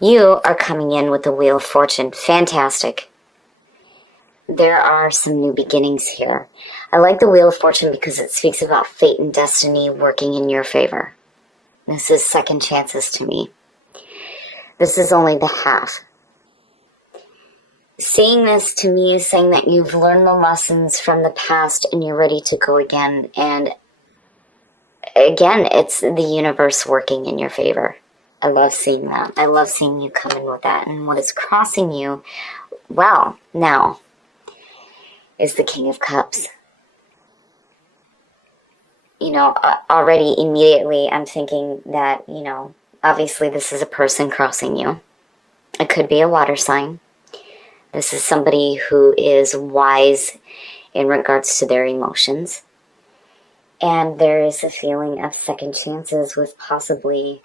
You are coming in with the Wheel of Fortune. Fantastic. There are some new beginnings here. I like the Wheel of Fortune because it speaks about fate and destiny working in your favor. This is second chances to me. This is only the half. Seeing this to me is saying that you've learned the lessons from the past and you're ready to go again. And again, it's the universe working in your favor. I love seeing that. I love seeing you come in with that. And what is crossing you, well, now, is the King of Cups. You know, already immediately I'm thinking that, you know, obviously this is a person crossing you. It could be a water sign. This is somebody who is wise in regards to their emotions. And there is a feeling of second chances with possibly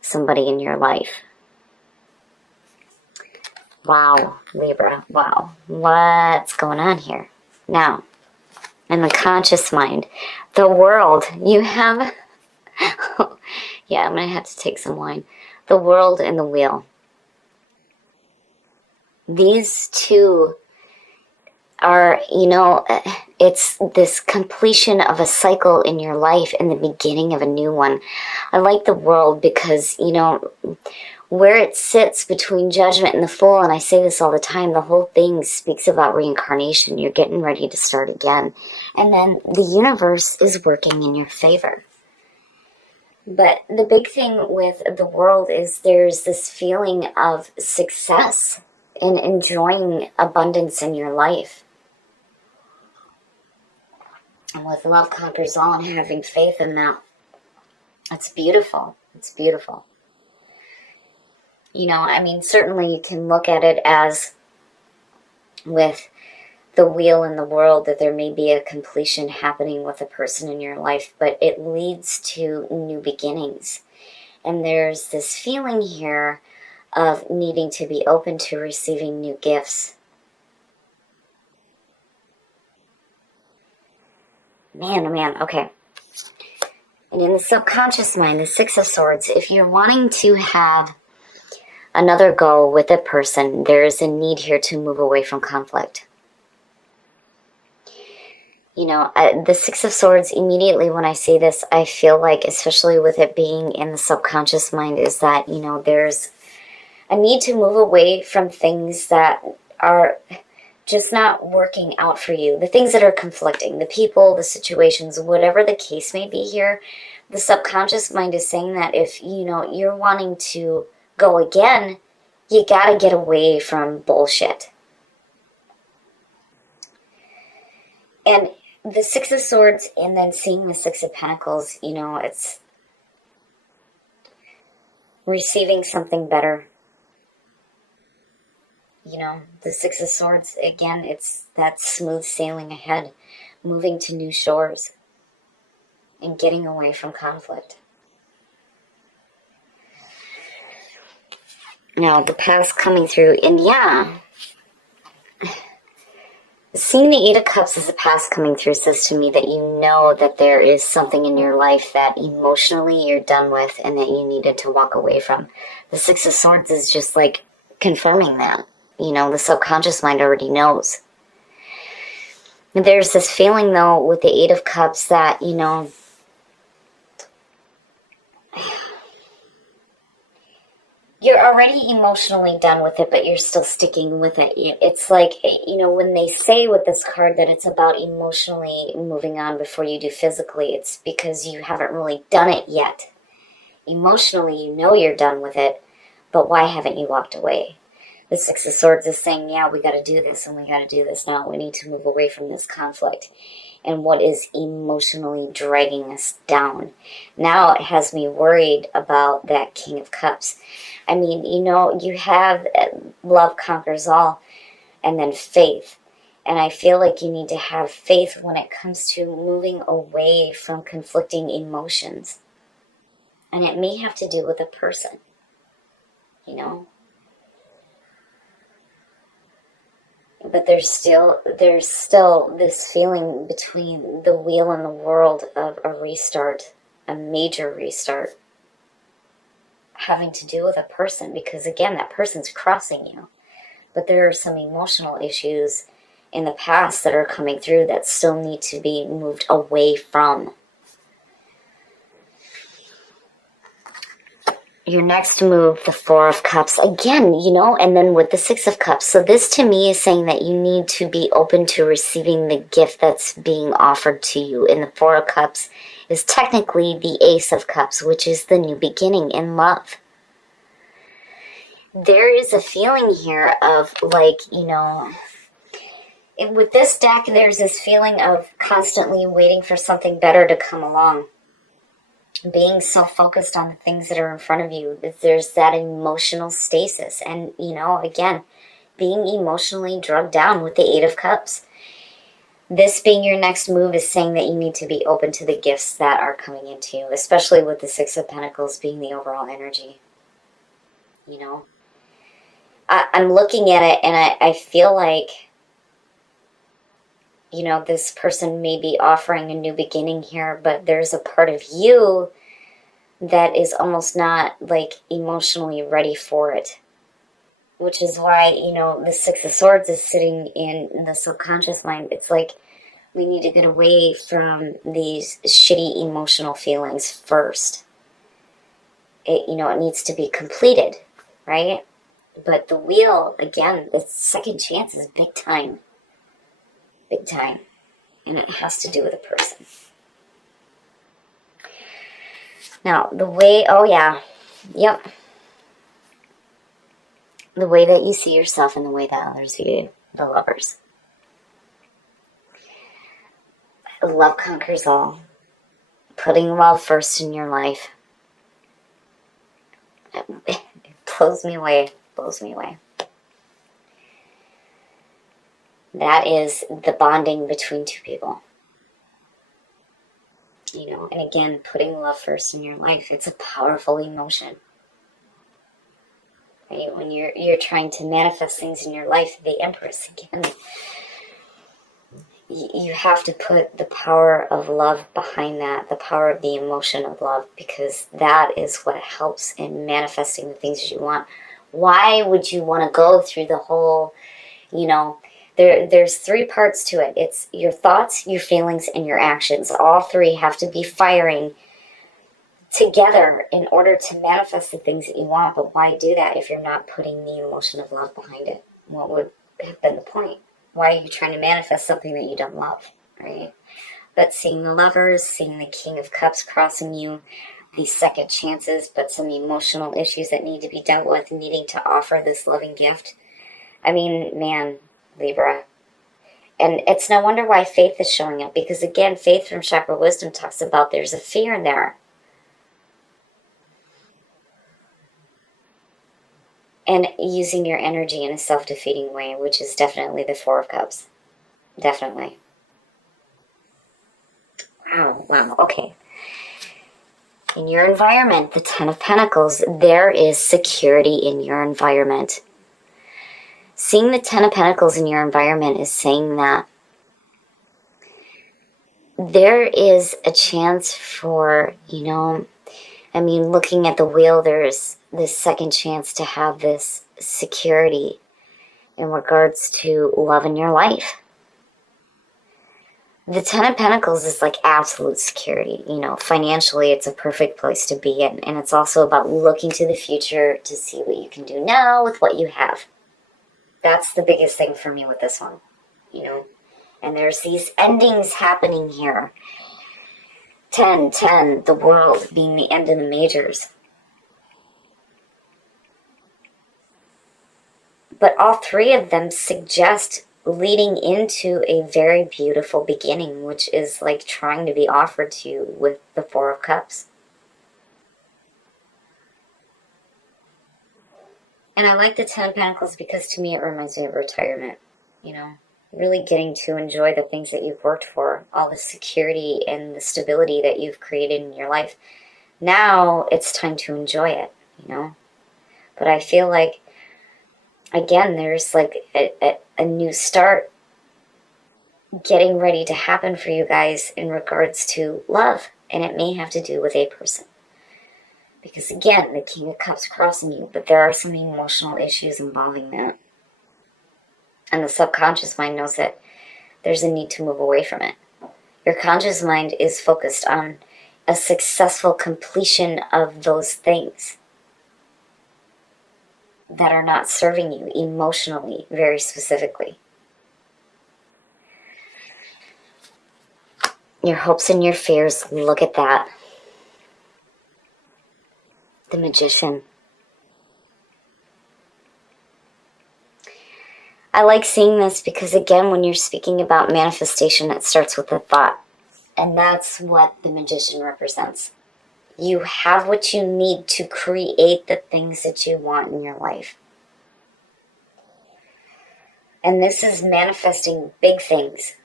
somebody in your life. Wow, Libra, wow. What's going on here? Now, in the conscious mind, the world, you have... yeah, I'm going to have to take some wine. The world and the wheel. These two are, you know, it's this completion of a cycle in your life and the beginning of a new one. I like the world because, you know, where it sits between judgment and the fool, and I say this all the time, the whole thing speaks about reincarnation. You're getting ready to start again. And then the universe is working in your favor. But the big thing with the world is there's this feeling of success and enjoying abundance in your life. And with love conquers all and having faith in that, it's beautiful. It's beautiful. You know, I mean, certainly you can look at it as with the wheel in the world that there may be a completion happening with a person in your life, but it leads to new beginnings. And there's this feeling here of needing to be open to receiving new gifts. Man, oh man, okay. And in the subconscious mind, the Six of Swords, if you're wanting to have another go with a person, there is a need here to move away from conflict. You know, the Six of Swords, immediately when I say this, I feel like, especially with it being in the subconscious mind, is that, you know, there's a need to move away from things that are just not working out for you. The things that are conflicting, the people, the situations, whatever the case may be here, the subconscious mind is saying that if, you know, you're wanting to go again, you gotta get away from bullshit. And the Six of Swords and then seeing the Six of Pentacles, you know, it's receiving something better. You know, the Six of Swords, again, it's that smooth sailing ahead, moving to new shores and getting away from conflict. Now, the past coming through, and yeah, seeing the Eight of Cups as the past coming through says to me that you know that there is something in your life that emotionally you're done with and that you needed to walk away from. The Six of Swords is just like confirming that. You know, the subconscious mind already knows. There's this feeling, though, with the Eight of Cups that, you know, you're already emotionally done with it, but you're still sticking with it. It's like, you know, when they say with this card that it's about emotionally moving on before you do physically, it's because you haven't really done it yet. Emotionally, you know you're done with it, but why haven't you walked away? The Six of Swords is saying, yeah, we got to do this and we got to do this now. We need to move away from this conflict and what is emotionally dragging us down. Now it has me worried about that King of Cups. I mean, you know, you have love conquers all and then faith. And I feel like you need to have faith when it comes to moving away from conflicting emotions. And it may have to do with a person, you know. But there's still this feeling between the wheel and the world of a restart, a major restart having to do with a person, because again, that person's crossing you. But there are some emotional issues in the past that are coming through that still need to be moved away from. Your next move, the Four of Cups, again, you know, and then with the Six of Cups. So this to me is saying that you need to be open to receiving the gift that's being offered to you. And the Four of Cups is technically the Ace of Cups, which is the new beginning in love. There is a feeling here of, like, you know, with this deck, there's this feeling of constantly waiting for something better to come along. Being so focused on the things that are in front of you, that there's that emotional stasis. And, you know, again, being emotionally drugged down with the Eight of Cups. This being your next move is saying that you need to be open to the gifts that are coming into you, especially with the Six of Pentacles being the overall energy. You know, I'm looking at it and I feel like, you know, this person may be offering a new beginning here, but there's a part of you that is almost not, like, emotionally ready for it. Which is why, you know, the Six of Swords is sitting in the subconscious mind. It's like we need to get away from these shitty emotional feelings first. It, you know, it needs to be completed, right? But the Wheel, again, the second chance is big time. Big time. And it has to do with a person. Now, the way, oh yeah, yep. The way that you see yourself and the way that others view you, the Lovers. Love conquers all. Putting love first in your life. It blows me away. Blows me away. That is the bonding between two people. You know, and again, putting love first in your life, it's a powerful emotion. Right? When you're trying to manifest things in your life, the Empress, again, you have to put the power of love behind that, the power of the emotion of love, because that is what helps in manifesting the things that you want. Why would you want to go through the whole, you know, there's three parts to it. It's your thoughts, your feelings, and your actions. All three have to be firing together in order to manifest the things that you want. But why do that if you're not putting the emotion of love behind it? What would have been the point? Why are you trying to manifest something that you don't love, right? But seeing the Lovers, seeing the King of Cups crossing you, these second chances, but some emotional issues that need to be dealt with, needing to offer this loving gift. I mean, man, Libra. And it's no wonder why faith is showing up, because again, faith from Chakra Wisdom talks about there's a fear in there. And using your energy in a self-defeating way, which is definitely the Four of Cups. Definitely. Wow, okay. In your environment, the Ten of Pentacles, there is security in your environment. Seeing the Ten of Pentacles in your environment is saying that there is a chance for, you know, I mean, looking at the Wheel, there's this second chance to have this security in regards to love in your life. The Ten of Pentacles is like absolute security. You know, financially, it's a perfect place to be in. And it's also about looking to the future to see what you can do now with what you have. That's the biggest thing for me with this one, you know. And there's these endings happening here. 10, the World being the end of the majors. But all three of them suggest leading into a very beautiful beginning, which is like trying to be offered to you with the Four of Cups. And I like the Ten of Pentacles because to me it reminds me of retirement, you know. Really getting to enjoy the things that you've worked for, all the security and the stability that you've created in your life. Now it's time to enjoy it, you know. But I feel like, again, there's like a new start getting ready to happen for you guys in regards to love. And it may have to do with a person. Because again, the King of Cups crossing you, but there are some emotional issues involving that. And the subconscious mind knows that there's a need to move away from it. Your conscious mind is focused on a successful completion of those things that are not serving you emotionally, very specifically. Your hopes and your fears, look at that. The Magician. I like seeing this because, again, when you're speaking about manifestation, it starts with a thought. And that's what the Magician represents. You have what you need to create the things that you want in your life. And this is manifesting big things.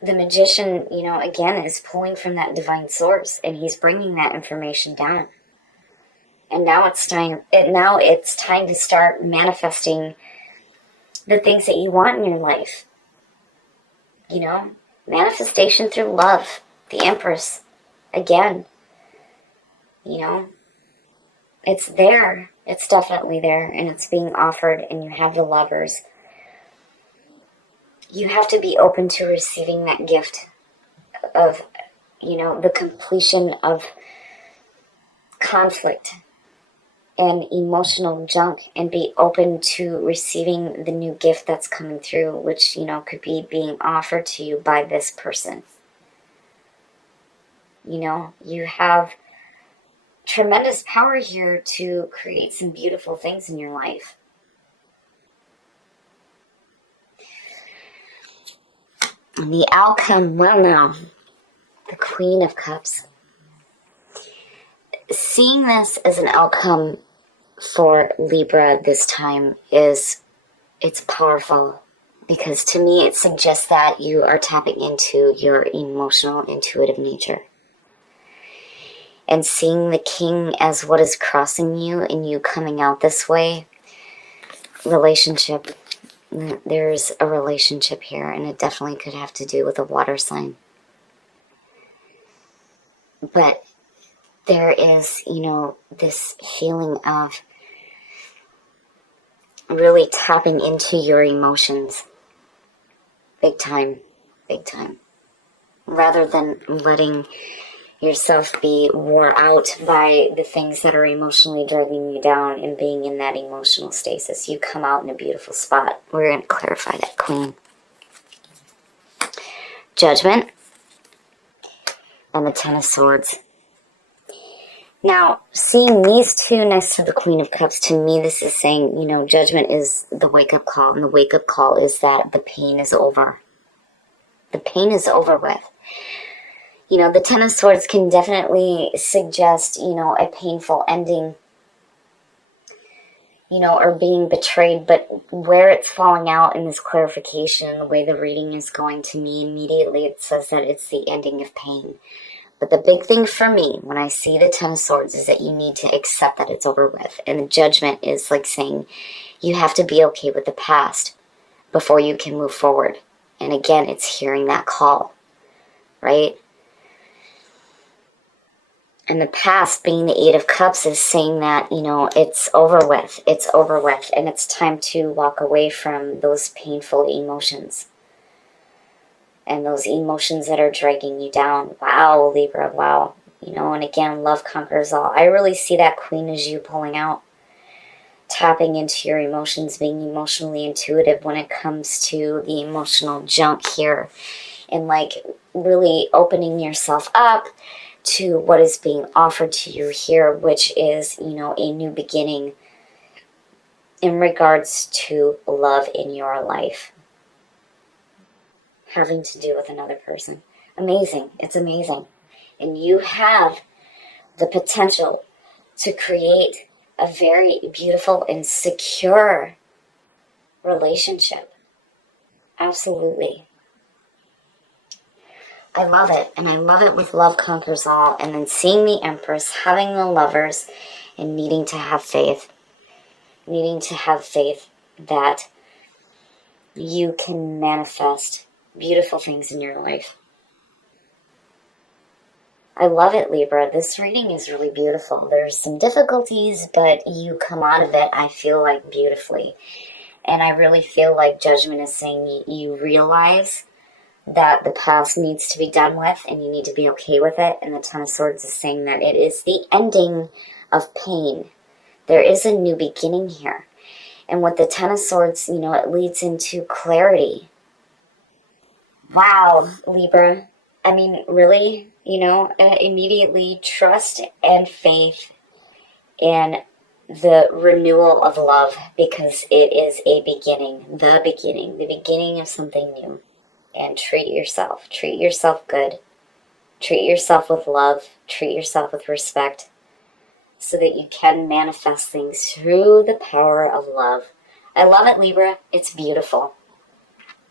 The Magician, again, is pulling from that divine source, and he's bringing that information down. And now it's time to start manifesting the things that you want in your life. Manifestation through love. The Empress. Again. It's there. It's definitely there, and it's being offered, and you have the Lovers. You have to be open to receiving that gift of, the completion of conflict and emotional junk, and be open to receiving the new gift that's coming through, which, could be being offered to you by this person. You have tremendous power here to create some beautiful things in your life. And the outcome, well now, the Queen of Cups. Seeing this as an outcome for Libra this time it's powerful, because to me it suggests that you are tapping into your emotional, intuitive nature. And seeing the King as what is crossing you and you coming out this way, relationship. There's a relationship here, and it definitely could have to do with a water sign. But there is, this feeling of really tapping into your emotions. Big time. Big time. Rather than letting yourself be wore out by the things that are emotionally dragging you down and being in that emotional stasis. You come out in a beautiful spot. We're going to clarify that, Queen. Judgment. And the Ten of Swords. Now, seeing these two next to the Queen of Cups, to me this is saying, Judgment is the wake-up call. And the wake-up call is that the pain is over. The pain is over with. The Ten of Swords can definitely suggest, a painful ending, or being betrayed. But where it's falling out in this clarification, the way the reading is going to me, immediately it says that it's the ending of pain. But the big thing for me, when I see the Ten of Swords, is that you need to accept that it's over with. And the Judgment is like saying you have to be okay with the past before you can move forward. And again, it's hearing that call, right? And the past, being the Eight of Cups, is saying that, it's over with. It's over with. And it's time to walk away from those painful emotions. And those emotions that are dragging you down. Wow, Libra, wow. And again, love conquers all. I really see that Queen as you pulling out. Tapping into your emotions, being emotionally intuitive when it comes to the emotional junk here. And really opening yourself up to what is being offered to you here, which is, a new beginning in regards to love in your life. Having to do with another person. Amazing. It's amazing. And you have the potential to create a very beautiful and secure relationship. Absolutely. I love it. And I love it with love conquers all. And then seeing the Empress, having the Lovers, and needing to have faith. Needing to have faith that you can manifest beautiful things in your life. I love it, Libra. This reading is really beautiful. There's some difficulties, but you come out of it, I feel like, beautifully. And I really feel like Judgment is saying you realize that the past needs to be done with and you need to be okay with it. And the Ten of Swords is saying that it is the ending of pain. There is a new beginning here. And with the Ten of Swords, you know, it leads into clarity. Wow, Libra. I mean, really, you know, immediately trust and faith in the renewal of love, because it is a beginning, the beginning of something new. And treat yourself good, treat yourself with love, treat yourself with respect, so that you can manifest things through the power of love. I love it, Libra. It's beautiful.